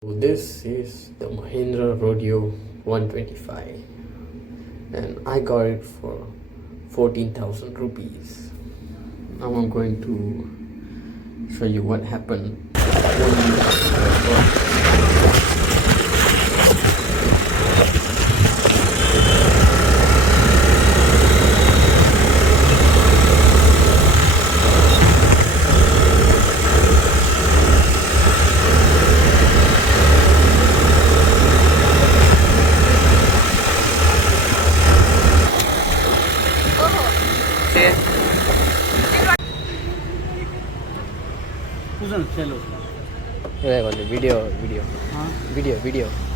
This is the Mahindra Rodeo 125 and I got it for 14,000 rupees. Now I'm going to show you what happened video.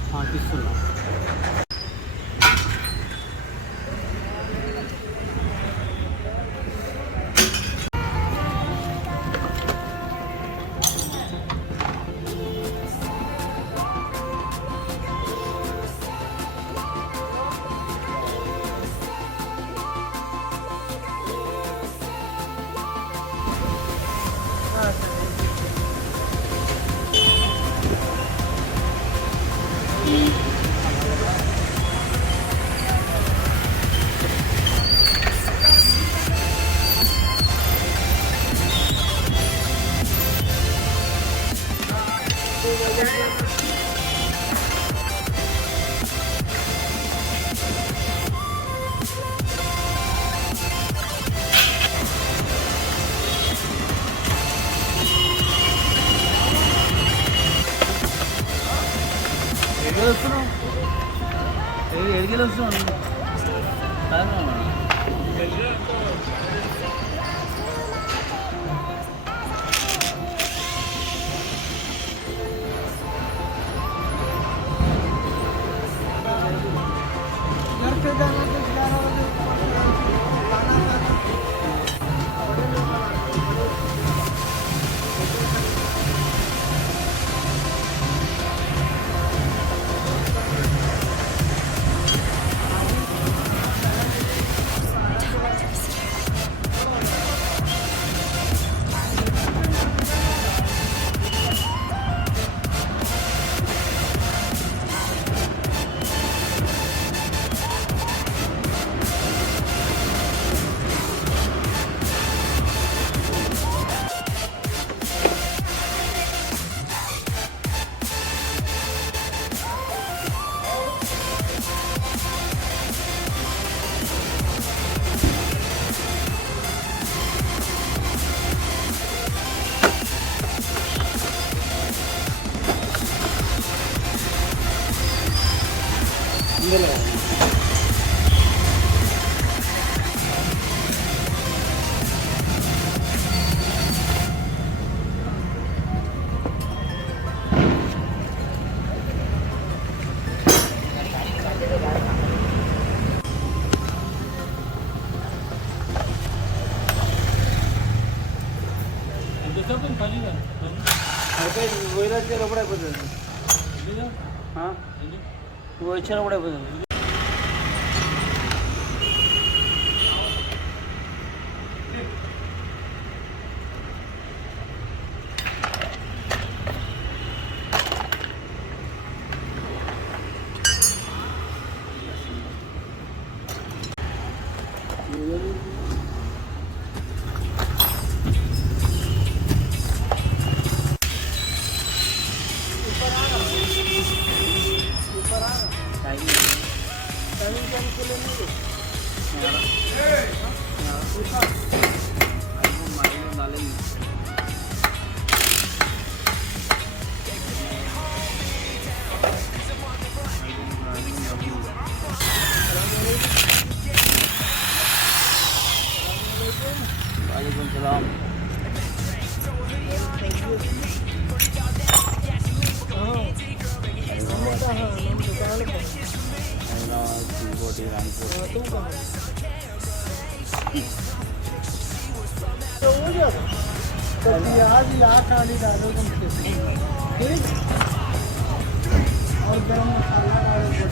और गरम मसाला डालो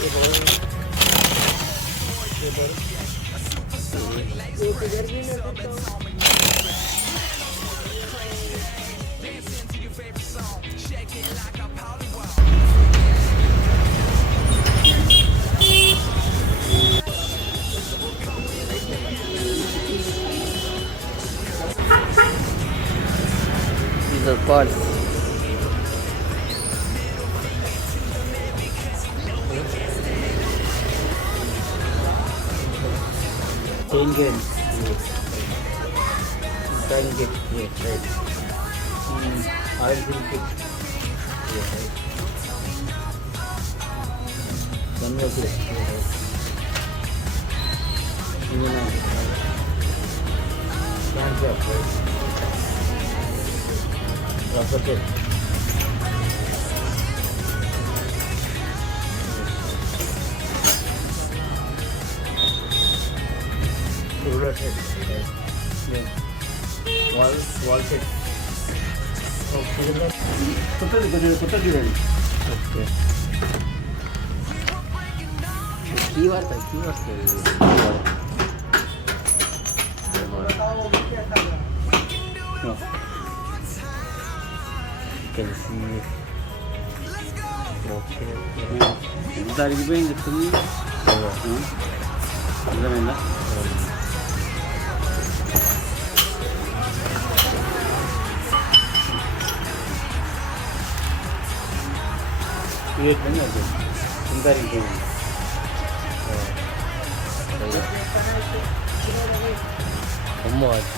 These are parts. Chain gains. Turn kit. Yes, right. Oil fill kit. Yes, right. Converter. Yes, right. Even on camshaft, right. Rubber tape. Roller head. Right. Yeah. Wall head. కొత్తది చూడండి. Okay. Key word. No. Can see. Okay. ఎంత అరిగిపోయింది full. అర్థమైందా? Create అని అది ఎంత అరిగిపోయింది. అమ్మో అది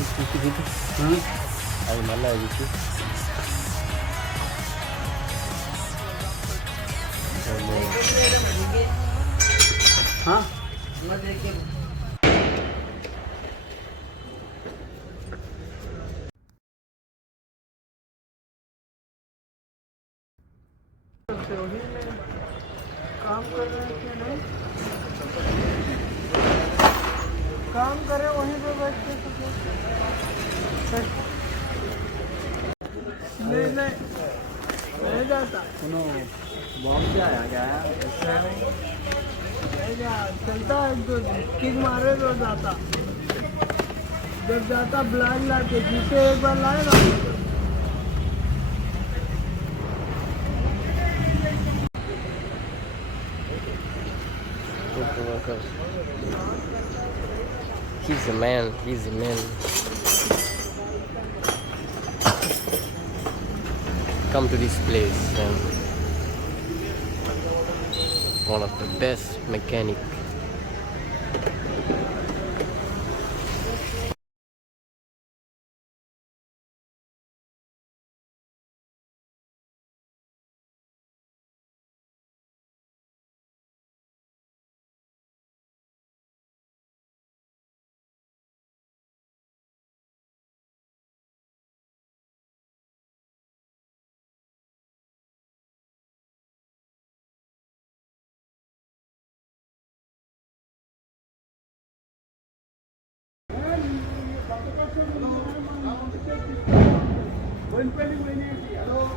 అది మళ్ళీ అది काम कर रहे हैं कि नहीं काम करे वहीं पे बैठ के नहीं जाता बॉम्ब से आया क्या नहीं जा चलता है तो किक मारे तो जाता जब जाता ब्लाइंड लाके जूते एक बार लाए ना He's a man. Come to this place and one of the best mechanic. Hello.